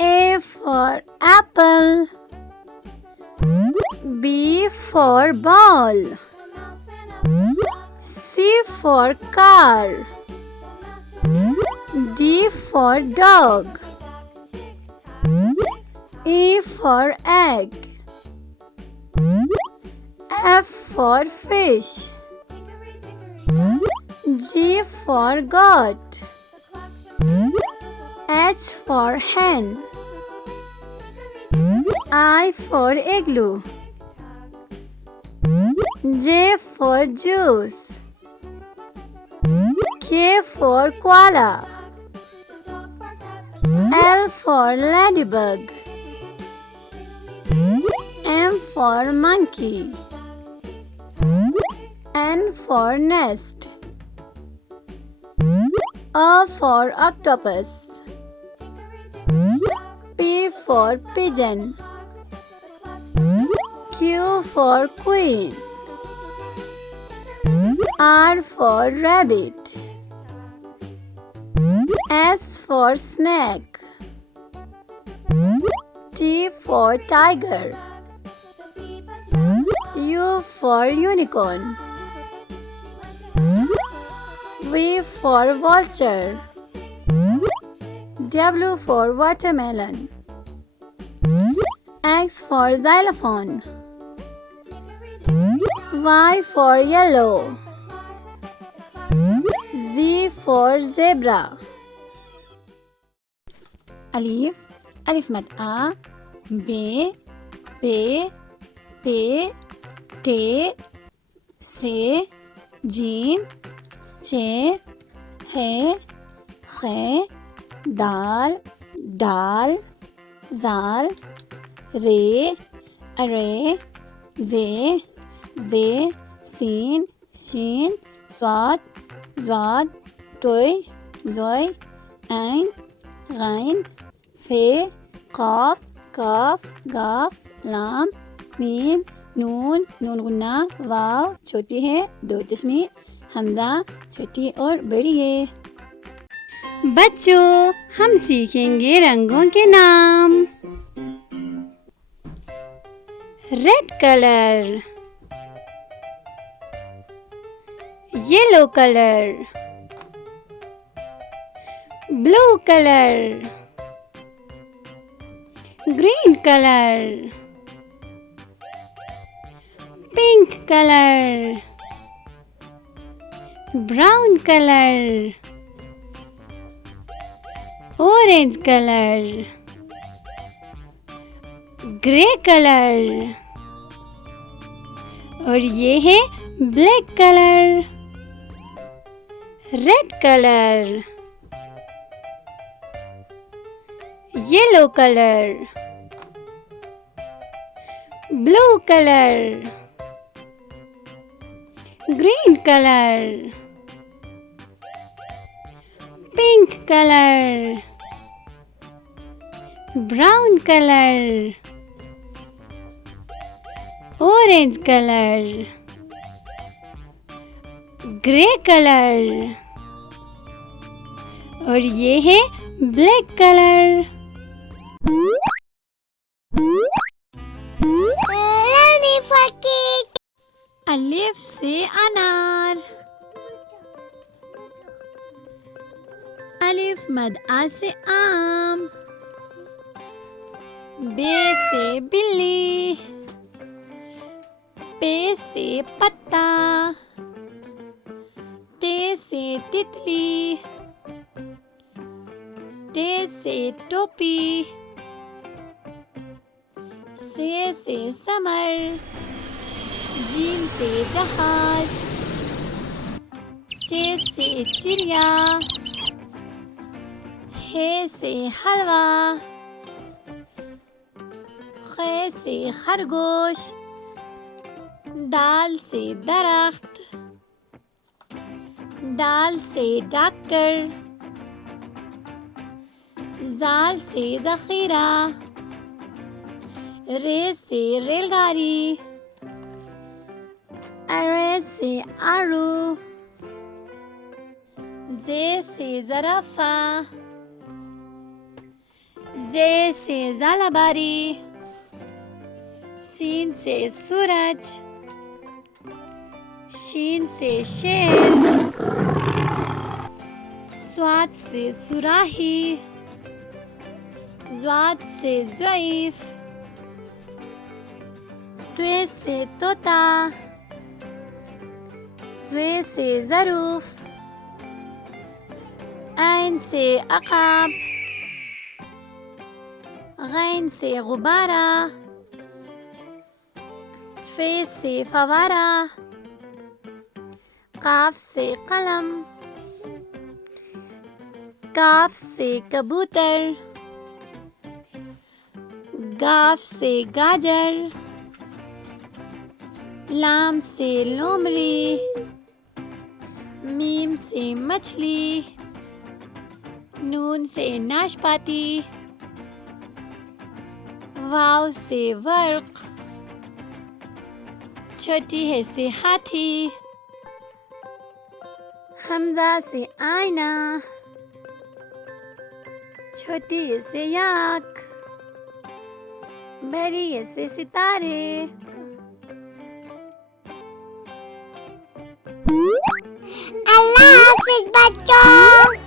A for apple. B for ball. C for car. D for dog. E for egg. F for fish. G for goat. H for hen. I for igloo. J for juice. K for koala. L for ladybug. M for monkey. N for nest. O for octopus. P for pigeon. Q for queen. R for rabbit. S for snake. T for tiger. U for unicorn. V for vulture. W for watermelon. X for xylophone. Y for yellow. Z for zebra. ألف ألف مد أ ب ب ت ت س جيم च ه خ दाल डाल जाल रे अरे जे scene शीन स्वाद ज्वाद toy जोय ऐन gain फे काफ काफ गाफ लाम meme नून नून गुन्ना वाव छोटी है दो चश्मे हमजा छोटी और बड़ी है। बच्चों हम सीखेंगे रंगों के नाम। Red colour, yellow colour, blue colour, green colour, pink colour, brown colour, orange colour, grey colour और ये है black colour. Red colour, yellow colour, blue colour, green colour, pink colour, brown colour, orange colour, grey colour और ये है black colour. अलिफ से अनार, अलिफ मद आ से आम, बे से बिल्ली, पे से पत्ता, ते से तितली, टे से टोपी, से समर, जीम से जहाज, चे से चिड़िया, हे से हलवा, खे से खरगोश, दाल से दरख्त, डाल से डॉक्टर, जाल से ज़ख़ीरा, रे से रेलगाड़ी, अरे से आरू, जे से ज़राफ़ा, जे से ज़ालाबारी, सीन से सूरज, शीन से शेर, स्वाद से सुराही, ज़्वाद से ज़ईफ़, त्वे से तोता, ज़्वे से ज़रूफ़, ऐन से अक़ाब, गैन से गुब्बारा, फ़े से फ़वारा, क़ाफ़ से क़लम, काफ से कबूतर, गाफ से गाजर, लाम से लोमड़ी, मीम से मछली, नून से नाशपाती, वाव से वर्क, छोटी है से हाथी, हमजा से आईना, छोटी से याक, बड़ी से सितारे। अल्लाह हाफिज बच्चों।